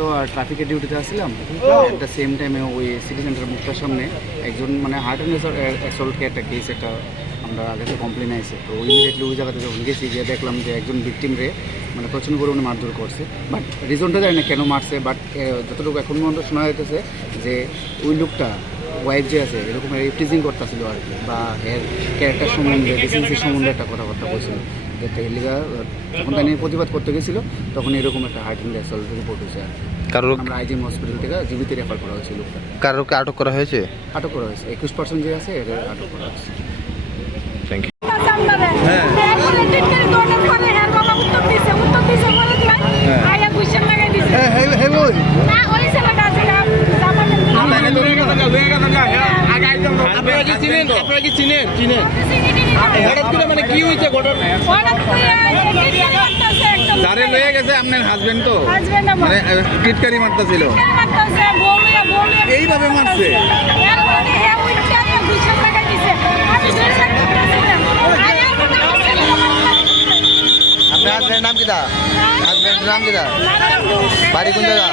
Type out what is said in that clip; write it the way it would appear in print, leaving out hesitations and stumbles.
তো ট্রাফিকের ডিউটিতে আসছিলাম, অ্যাট দ্য সেম টাইমে ওই সিটি সেন্টার মুখটার সামনে একজন মানে হার্ট অ্যান্ড অ্যাসল্টকে একটা কেস একটা আমরা আগে থেকে কমপ্লেন আইছে। তো ইমিডিয়েটলি ওই জায়গাতে যখন গেছি গিয়ে দেখলাম যে একজন ভিকটিম রে মানে প্রচণ্ড পরিমাণে মারধর করছে, বাট রিজনটা জানি না কেন মারছে। বাট যতটুকু এখন পর্যন্ত শোনা যাইতেছে যে ওই লোকটা ওয়াইফ যে আছে এরকম টিজিং করতেছিল আর কি, বা এর ক্যারেক্টার সম্বন্ধে ডিসেন্সির সম্বন্ধে একটা কথাবার্তা বলছিল। যাতে এলিগা যখন তাই নিয়ে প্রতিবাদ করতে গেছিলো তখন এরকম একটা হার্ট অ্যান্ড অ্যাসল্ট রিপোর্ট হয়েছে। কারো আমরা আইজিএম হসপিটাল থেকে জীবিত রেফার করা হয়েছে লোকটা। কারোকে আটক করা হয়েছে? আটক করা হয়েছে, 21% যে আছে এর আটক করা হয়েছে। Thank you. আপনারা কি চিনেন? হঠাৎ করে মানে কি হয়েছে ঘটনা? যারে লয়ে গেছে আপনার হাজবেন্ড তো মানে টিটকারি মারতেছিল, এইভাবে মারছে। আপনার হাজবেন্ডের নাম কিটা? হাজবেন্ডের নাম কিটা? বাড়ি কোন জায়গা?